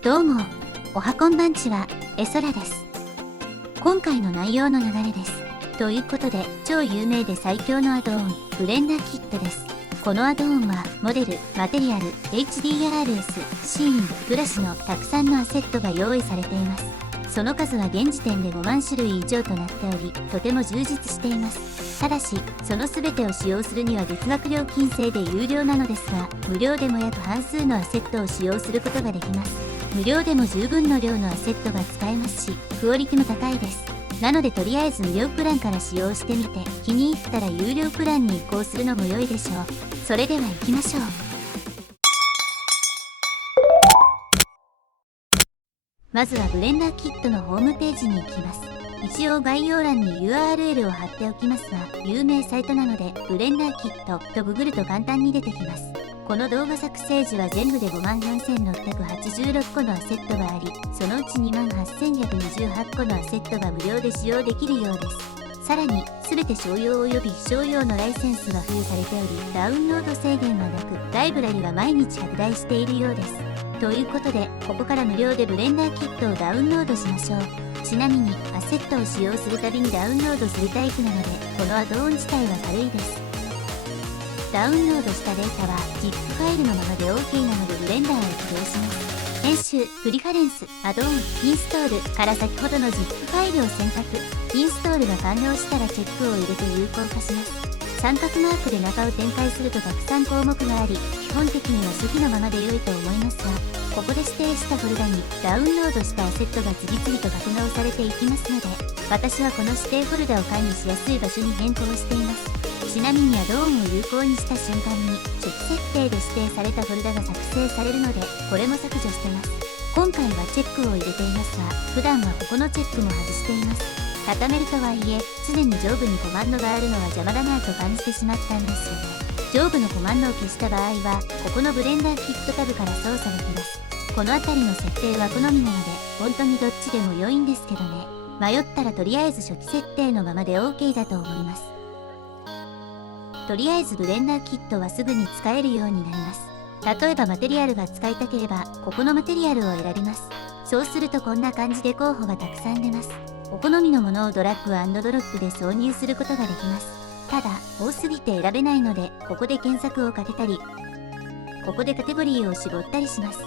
どうも、おはこんばんちは、えそらです。今回の内容の流れです。ということで、超有名で最強のアドオン、ブレンダーキットです。このアドオンは、モデル、マテリアル、HDRS、シーン、ブラシのたくさんのアセットが用意されています。その数は現時点で5万種類以上となっており、とても充実しています。ただし、その全てを使用するには月額料金制で有料なのですが、無料でも約半数のアセットを使用することができます。無料でも十分の量のアセットが使えますし、クオリティも高いです。なのでとりあえず無料プランから使用してみて、気に入ったら有料プランに移行するのも良いでしょう。それでは行きましょう。まずはブレンダーキットのホームページに行きます。一応概要欄に URL を貼っておきますが、有名サイトなので、ブレンダーキットとググると簡単に出てきます。この動画作成時は全部で54,686個のアセットがあり、そのうち28,128個のアセットが無料で使用できるようです。さらに、すべて商用及び非商用のライセンスが付与されており、ダウンロード制限はなく、ライブラリは毎日拡大しているようです。ということで、ここから無料でブレンダーキットをダウンロードしましょう。ちなみに、アセットを使用するたびにダウンロードするタイプなので、このアドオン自体は軽いです。ダウンロードしたデータは ZIP ファイルのままで OK なのでブレンダーを起動します。編集、プリファレンス、アドオン、インストールから先ほどの ZIP ファイルを選択。インストールが完了したらチェックを入れて有効化します。三角マークで中を展開するとたくさん項目があり、基本的には初期のままで良いと思いますが、ここで指定したフォルダにダウンロードしたアセットが次々と格納されていきますので、私はこの指定フォルダを管理しやすい場所に変更しています。ちなみにアドオンを有効にした瞬間に初期設定で指定されたフォルダが作成されるので、これも削除してます。今回はチェックを入れていますが、普段はここのチェックも外しています。畳めるとはいえ、常に上部にコマンドがあるのは邪魔だなと感じてしまったんですよね。上部のコマンドを消した場合は、ここのブレンダーキットタブから操作できます。この辺りの設定は好みなので、本当にどっちでも良いんですけどね。迷ったらとりあえず初期設定のままで OK だと思います。とりあえずブレンダーキットはすぐに使えるようになります。例えばマテリアルが使いたければ、ここのマテリアルを選びます。そうするとこんな感じで候補がたくさん出ます。お好みのものをドラッグ&ドロップで挿入することができます。ただ、多すぎて選べないので、ここで検索をかけたり、ここでカテゴリーを絞ったりします。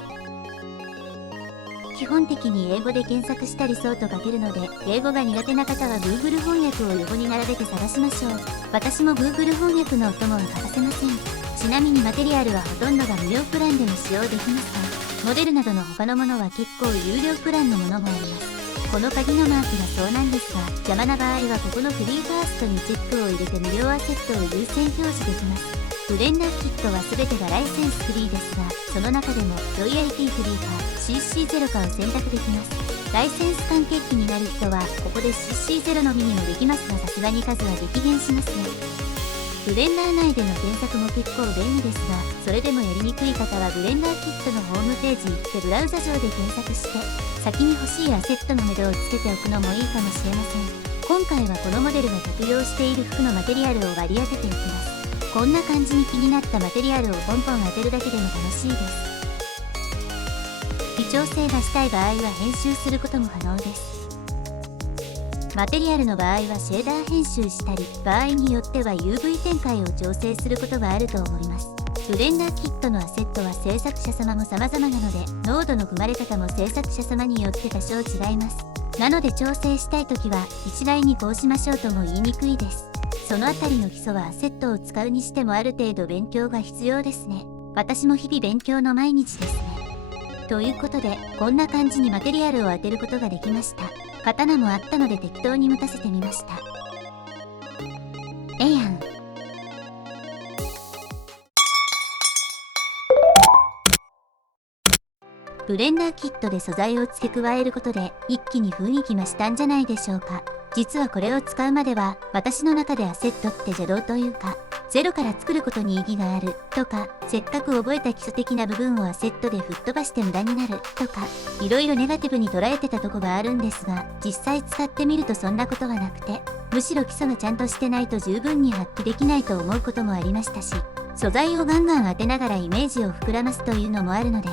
基本的に英語で検索したりそうと書けるので、英語が苦手な方は Google 翻訳を横に並べて探しましょう。私も Google 翻訳のお供は欠かせません。ちなみにマテリアルはほとんどが無料プランでも使用できますが、モデルなどの他のものは結構有料プランのものもあります。この鍵のマークがそうなんですが、邪魔な場合はここのフリーファーストにチェックを入れて無料アセットを優先表示できます。ブレンダーキットは全てがライセンスフリーですが、その中でもロイヤリティフリーか CC0 かを選択できます。ライセンス関係機になる人はここで CC0 のみにもできますが、さすがに数は激減しますね。ブレンダー内での検索も結構便利ですが、それでもやりにくい方はブレンダーキットのホームページに行ってブラウザ上で検索して、先に欲しいアセットの目処をつけておくのもいいかもしれません。今回はこのモデルが着用している服のマテリアルを割り当てていきます。こんな感じに気になったマテリアルをポンポン当てるだけでも楽しいです。微調整がしたい場合は編集することも可能です。マテリアルの場合はシェーダー編集したり、場合によっては UV 展開を調整することがあると思います。ブレンダーキットのアセットは制作者様も様々なので、濃度の組まれ方も制作者様によって多少違います。なので調整したいときは一概にこうしましょうとも言いにくいです。そのあたりの基礎はアセットを使うにしてもある程度勉強が必要ですね。私も日々勉強の毎日ですね。ということで、こんな感じにマテリアルを当てることができました。刀もあったので適当に持たせてみました。ええやん。ブレンダーキットで素材を付け加えることで一気に雰囲気増したんじゃないでしょうか。実はこれを使うまでは私の中でアセットって邪道というか、ゼロから作ることに意義があるとか、せっかく覚えた基礎的な部分をアセットで吹っ飛ばして無駄になるとか、いろいろネガティブに捉えてたとこがあるんですが、実際使ってみるとそんなことはなくて、むしろ基礎がちゃんとしてないと十分に発揮できないと思うこともありましたし、素材をガンガン当てながらイメージを膨らますというのもあるので、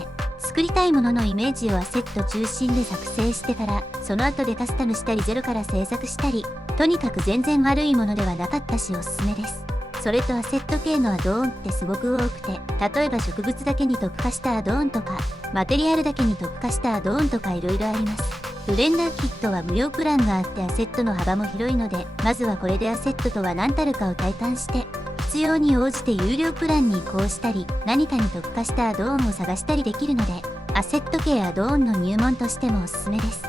作りたいもののイメージをアセット中心で作成してから、その後でカスタムしたりゼロから制作したり、とにかく全然悪いものではなかったしおすすめです。それとアセット系のアドオンってすごく多くて、例えば植物だけに特化したアドオンとか、マテリアルだけに特化したアドオンとか色々あります。ブレンダーキットは無料プランがあってアセットの幅も広いので、まずはこれでアセットとは何たるかを体感して、必要に応じて有料プランに移行したり、何かに特化したアドオンを探したりできるので、アセット系アドオンの入門としてもおすすめです。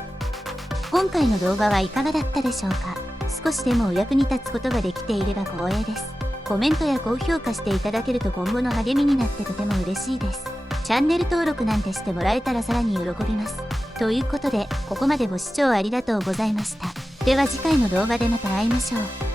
今回の動画はいかがだったでしょうか。少しでもお役に立つことができていれば光栄です。コメントや高評価していただけると今後の励みになってとても嬉しいです。チャンネル登録なんてしてもらえたらさらに喜びます。ということで、ここまでご視聴ありがとうございました。では次回の動画でまた会いましょう。